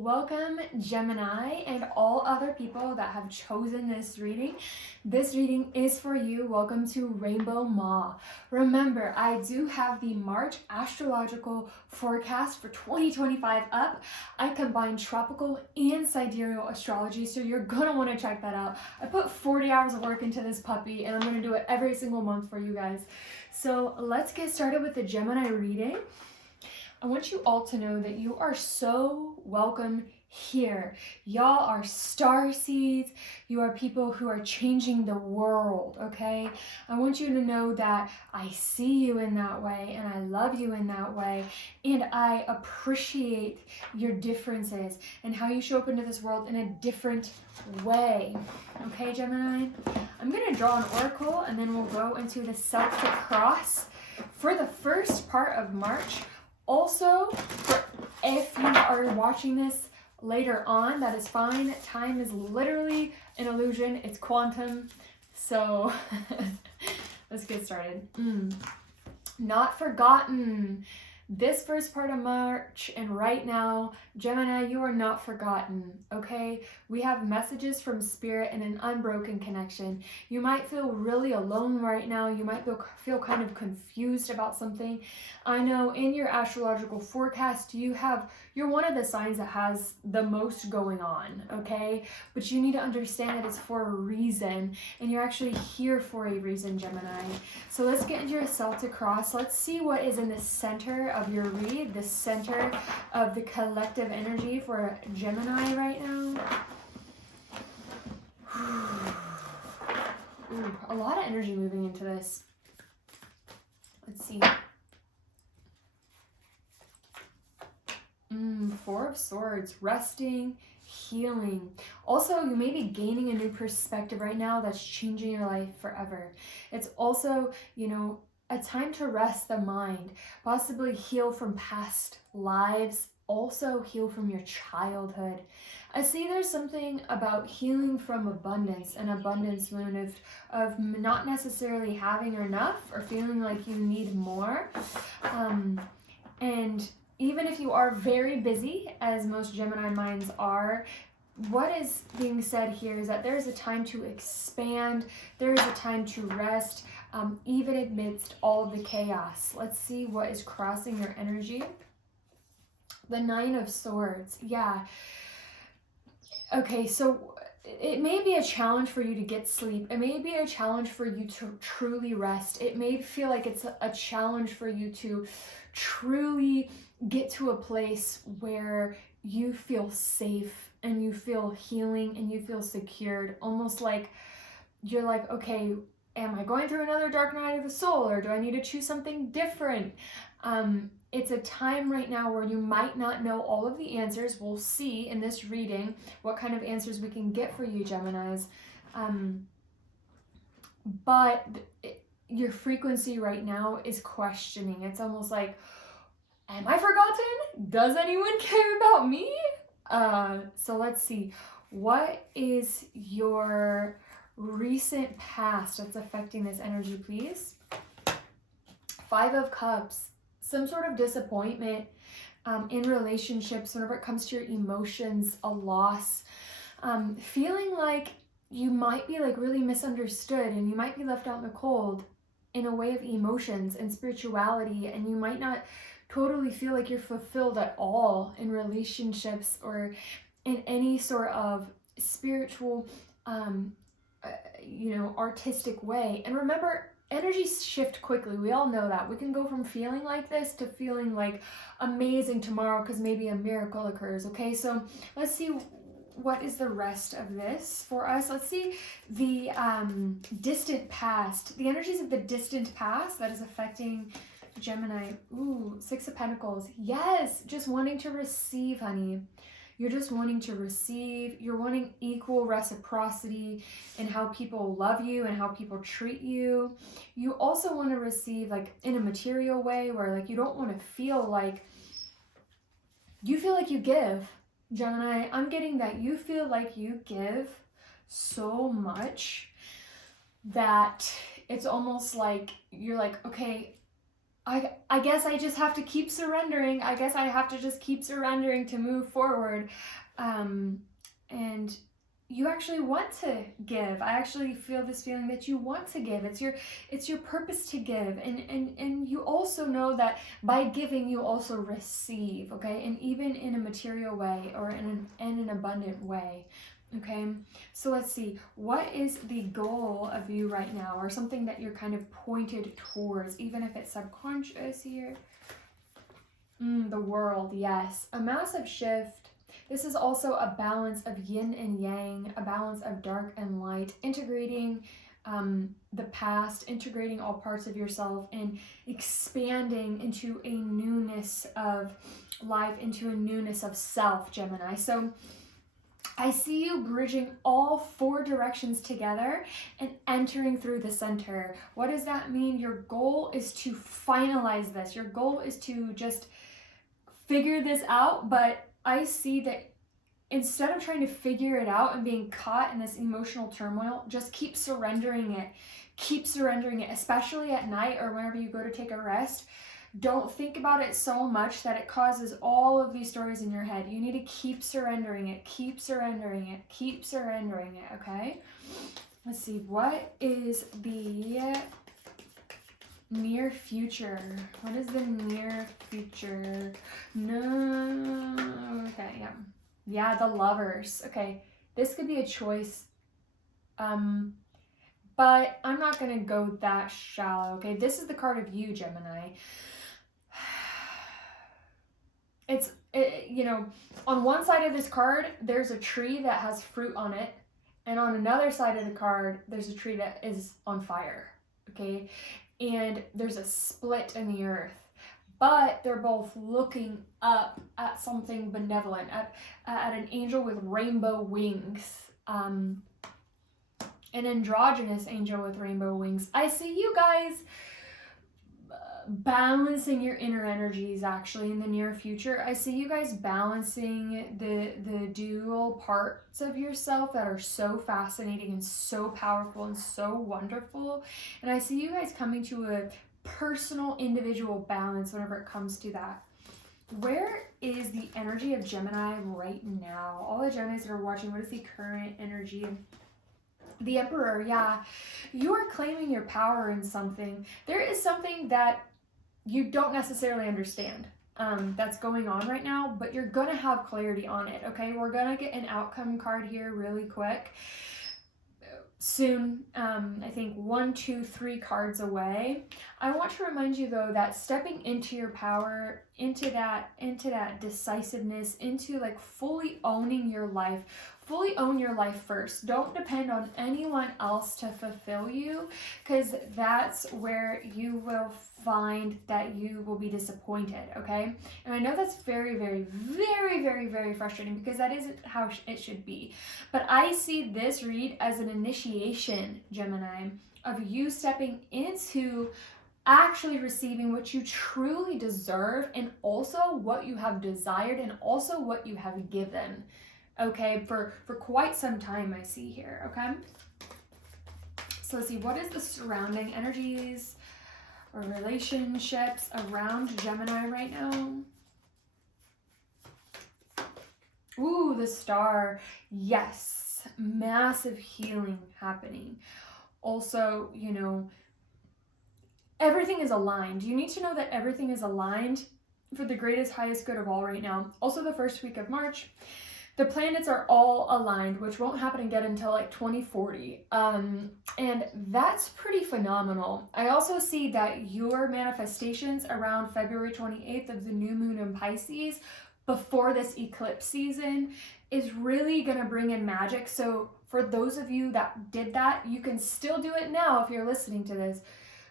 Welcome, Gemini, and all other people that have chosen this reading. This reading is for you. Welcome to Rainbow Ma. Remember, I do have the March astrological forecast for 2025 up. I combine tropical and sidereal astrology, so you're gonna want to check that out. I put 40 hours of work into this puppy, and I'm gonna do it every single month for you guys. So let's get started with the Gemini reading. I want you all to know that you are so welcome here. Y'all are star seeds. You are people who are changing the world, okay? I want you to know that I see you in that way and I love you in that way, and I appreciate your differences and how you show up into this world in a different way. Okay, Gemini? I'm gonna draw an oracle and then we'll go into the Celtic cross for the first part of March. Also, if you are watching this later on, that is fine. Time is literally an illusion. It's quantum. So let's get started. Not forgotten. This first part of March and right now, Gemini, you are not forgotten, okay? We have messages from Spirit and an unbroken connection. You might feel really alone right now. You might feel kind of confused about something. I know in your astrological forecast, you're one of the signs that has the most going on, okay? But you need to understand that it's for a reason, and you're actually here for a reason, Gemini. So let's get into your Celtic cross. Let's see what is in the center of your read, the center of the collective energy for Gemini right now. Ooh, a lot of energy moving into this. Let's see. Four of Swords, resting, healing. Also, you may be gaining a new perspective right now that's changing your life forever. It's also, a time to rest the mind, possibly heal from past lives, also heal from your childhood. I see there's something about healing from abundance, an abundance moon of not necessarily having enough or feeling like you need more. And even if you are very busy, as most Gemini minds are, what is being said here is that there is a time to expand, there is a time to rest, even amidst all of the chaos. Let's see what is crossing your energy. The Nine of Swords. Yeah. Okay, so it may be a challenge for you to get sleep. It may be a challenge for you to truly rest. It may feel like it's a challenge for you to truly get to a place where you feel safe and you feel healing and you feel secured. Almost like you're like, okay, am I going through another dark night of the soul, or do I need to choose something different? It's a time right now where you might not know all of the answers. We'll see in this reading what kind of answers we can get for you, Geminis. But your frequency right now is questioning. It's almost like, am I forgotten? Does anyone care about me? So let's see. What is your recent past that's affecting this energy, please? Five of Cups. Some sort of disappointment in relationships whenever it comes to your emotions, a loss, feeling like you might be like really misunderstood and you might be left out in the cold in a way of emotions and spirituality, and you might not totally feel like you're fulfilled at all in relationships or in any sort of spiritual, artistic way. And remember, energies shift quickly. We all know that. We can go from feeling like this to feeling like amazing tomorrow because maybe a miracle occurs, okay? So let's see what is the rest of this for us. Let's see the distant past, the energies of the distant past that is affecting Gemini. Ooh, Six of Pentacles. Yes, just wanting to receive, honey. You're just wanting to receive. You're wanting equal reciprocity in how people love you and how people treat you. You also want to receive like in a material way where like you don't want to feel like you give. Gemini, I'm getting that you feel like you give so much that it's almost like you're like, okay, I guess I just have to keep surrendering. I guess I have to just keep surrendering to move forward. And you actually want to give. I actually feel this feeling that you want to give. It's your purpose to give. And you also know that by giving you also receive, okay? And even in a material way or in an abundant way. Okay, so let's see, what is the goal of you right now, or something that you're kind of pointed towards, even if it's subconscious here? The world, yes, a massive shift. This is also a balance of yin and yang, a balance of dark and light, integrating the past, integrating all parts of yourself, and expanding into a newness of life, into a newness of self, Gemini. So I see you bridging all 4 directions together and entering through the center. What does that mean? Your goal is to finalize this. Your goal is to just figure this out, but I see that instead of trying to figure it out and being caught in this emotional turmoil, just keep surrendering it. Keep surrendering it, especially at night or whenever you go to take a rest. Don't think about it so much that it causes all of these stories in your head. You need to keep surrendering it, keep surrendering it, keep surrendering it, okay? Let's see, what is the near future? What is the near future? No, okay, yeah. Yeah, the Lovers. Okay, this could be a choice. But I'm not going to go that shallow, okay? This is the card of you, Gemini. You know, on one side of this card, there's a tree that has fruit on it. And on another side of the card, there's a tree that is on fire, okay? And there's a split in the earth. But they're both looking up at something benevolent, at an angel with rainbow wings. An androgynous angel with rainbow wings. I see you guys balancing your inner energies actually in the near future. I see you guys balancing the dual parts of yourself that are so fascinating and so powerful and so wonderful. And I see you guys coming to a personal individual balance whenever it comes to that. Where is the energy of Gemini right now? All the Geminis that are watching, what is the current energy? The Emperor, yeah. You are claiming your power in something. There is something that you don't necessarily understand that's going on right now, but you're gonna have clarity on it, okay? We're gonna get an outcome card here really quick. Soon, I think 1, 2, 3 cards away. I want to remind you though that stepping into your power, into that decisiveness, into like fully owning your life, fully own your life first. Don't depend on anyone else to fulfill you, because that's where you will find that you will be disappointed, okay? And I know that's very, very, very, very, very frustrating, because that isn't how it should be. But I see this read as an initiation, Gemini, of you stepping into actually receiving what you truly deserve, and also what you have desired, and also what you have given, okay, for quite some time I see here, okay? So let's see, what is the surrounding energies or relationships around Gemini right now? Ooh, the Star. Yes, massive healing happening. Also, you know, everything is aligned. You need to know that everything is aligned for the greatest, highest good of all right now. Also, the first week of March, the planets are all aligned, which won't happen again until like 2040. And that's pretty phenomenal. I also see that your manifestations around February 28th of the new moon in Pisces, before this eclipse season, is really gonna bring in magic. So for those of you that did that, you can still do it now if you're listening to this,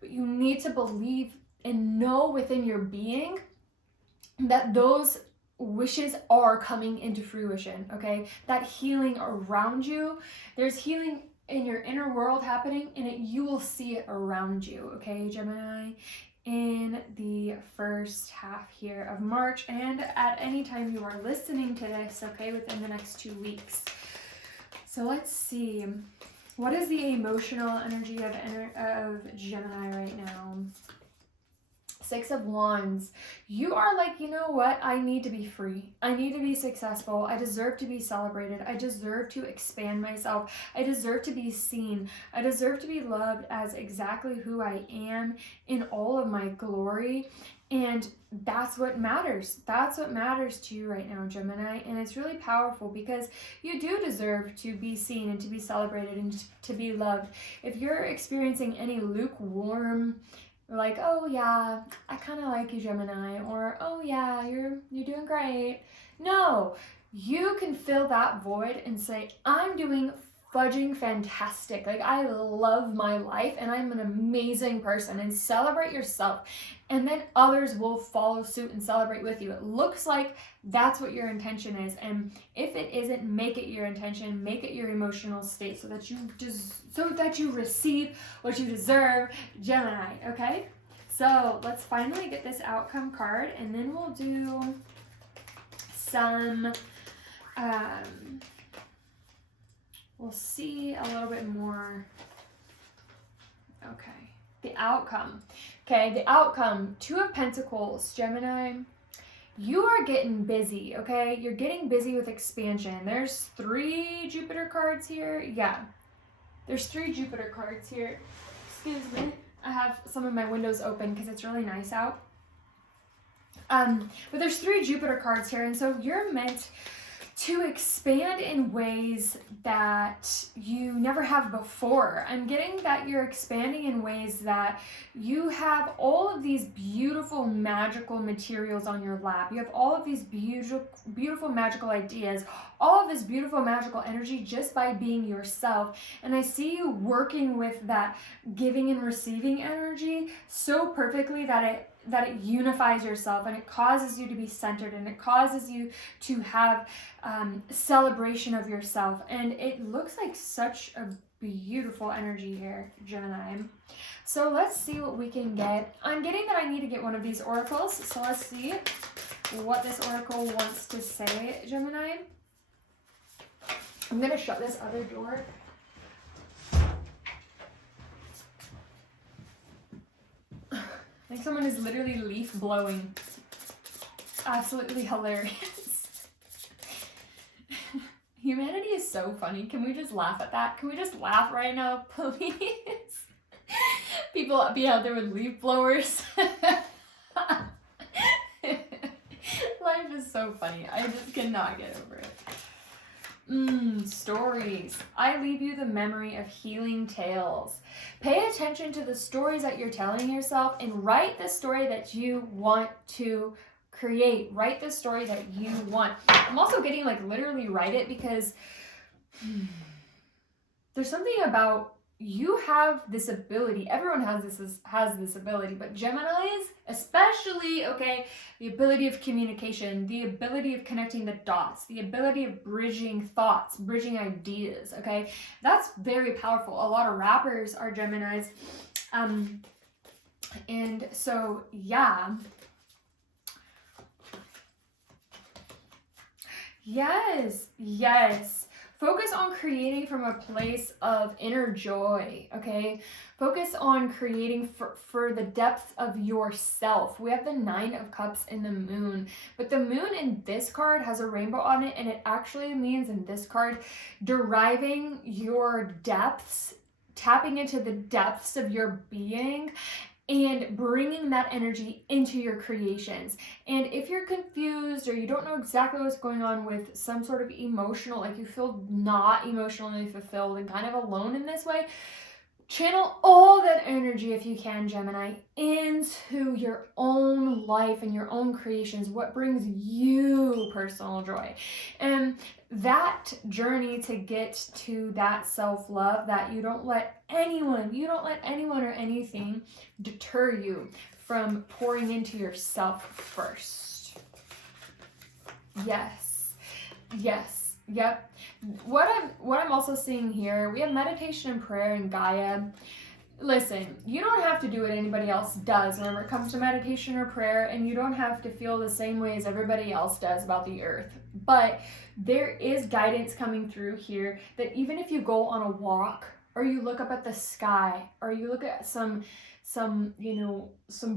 but you need to believe and know within your being that those wishes are coming into fruition, okay? That healing around you, there's healing in your inner world happening, and you will see it around you, okay, Gemini, in the first half here of March, and at any time you are listening to this, okay, within the next 2 weeks. So let's see, what is the emotional energy of Gemini right now? Six of Wands, you are like, you know what? I need to be free. I need to be successful. I deserve to be celebrated. I deserve to expand myself. I deserve to be seen. I deserve to be loved as exactly who I am in all of my glory. And that's what matters. That's what matters to you right now, Gemini. And it's really powerful because you do deserve to be seen and to be celebrated and to be loved. If you're experiencing any lukewarm, like, oh yeah, I kind of like you, Gemini, or oh yeah, you're doing great. No, you can fill that void and say, I'm doing fudging fantastic. Like, I love my life and I'm an amazing person, and celebrate yourself. And then others will follow suit and celebrate with you. It looks like that's what your intention is. And if it isn't, make it your intention, make it your emotional state so that you receive what you deserve, Gemini, okay? So let's finally get this outcome card, and then we'll do some, we'll see a little bit more. Okay, the outcome. Okay, the outcome, Two of Pentacles, Gemini. You are getting busy, okay? You're getting busy with expansion. There's 3 Jupiter cards here. Yeah, there's 3 Jupiter cards here. Excuse me. I have some of my windows open because it's really nice out. But there's 3 Jupiter cards here, and so you're meant to expand in ways that you never have before. I'm getting that you're expanding in ways that you have all of these beautiful magical materials on your lap. You have all of these beautiful magical ideas, all of this beautiful magical energy just by being yourself. And I see you working with that giving and receiving energy so perfectly that it unifies yourself, and it causes you to be centered, and it causes you to have celebration of yourself. And it looks like such a beautiful energy here, Gemini. So let's see what we can get. I'm getting that I need to get one of these oracles. So let's see what this oracle wants to say, Gemini. I'm going to shut this other door. I think someone is literally leaf blowing. It's absolutely hilarious. Humanity is so funny. Can we just laugh at that? Can we just laugh right now, please? People be out there with leaf blowers. Life is so funny. I just cannot get over it. Stories. I leave you the memory of healing tales. Pay attention to the stories that you're telling yourself and write the story that you want to create. Write the story that you want. I'm also getting like literally write it because there's something about you have this ability. Everyone has this ability, but Geminis especially, okay, the ability of communication, the ability of connecting the dots, the ability of bridging thoughts, bridging ideas, okay? That's very powerful. A lot of rappers are Geminis. And so, yeah. Yes. Focus on creating from a place of inner joy, okay? Focus on creating for the depth of yourself. We have the 9 of Cups in the moon, but the moon in this card has a rainbow on it, and it actually means in this card, deriving your depths, tapping into the depths of your being, and bringing that energy into your creations. And if you're confused or you don't know exactly what's going on with some sort of emotional, like you feel not emotionally fulfilled and kind of alone in this way, channel all that energy, if you can, Gemini, into your own life and your own creations, what brings you personal joy. And that journey to get to that self-love, that you don't let anyone or anything deter you from pouring into yourself first. Yep. What I'm also seeing here, we have meditation and prayer and Gaia. Listen, you don't have to do what anybody else does whenever it comes to meditation or prayer, and you don't have to feel the same way as everybody else does about the earth. But there is guidance coming through here that even if you go on a walk or you look up at the sky, or you look at some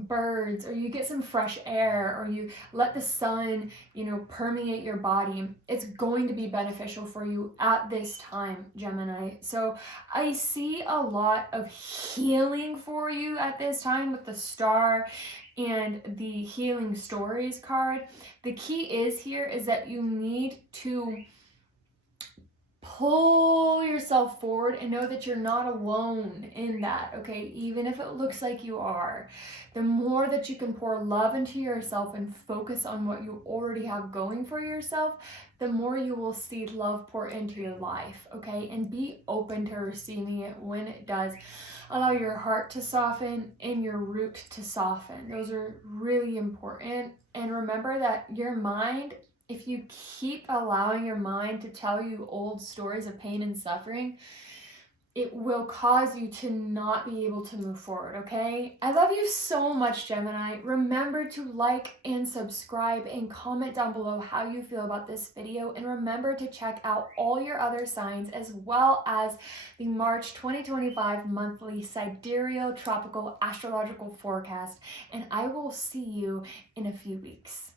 birds, or you get some fresh air, or you let the sun, permeate your body, it's going to be beneficial for you at this time, Gemini. So I see a lot of healing for you at this time with the star and the healing stories card. The key is that you need to pull yourself forward and know that you're not alone in that, okay? Even if it looks like you are. The more that you can pour love into yourself and focus on what you already have going for yourself, the more you will see love pour into your life, okay? And be open to receiving it when it does. Allow your heart to soften and your root to soften. Those are really important. And remember that your mind, if you keep allowing your mind to tell you old stories of pain and suffering, it will cause you to not be able to move forward, okay? I love you so much, Gemini. Remember to like and subscribe and comment down below how you feel about this video. And remember to check out all your other signs as well as the March 2025 monthly Sidereal tropical astrological forecast. And I will see you in a few weeks.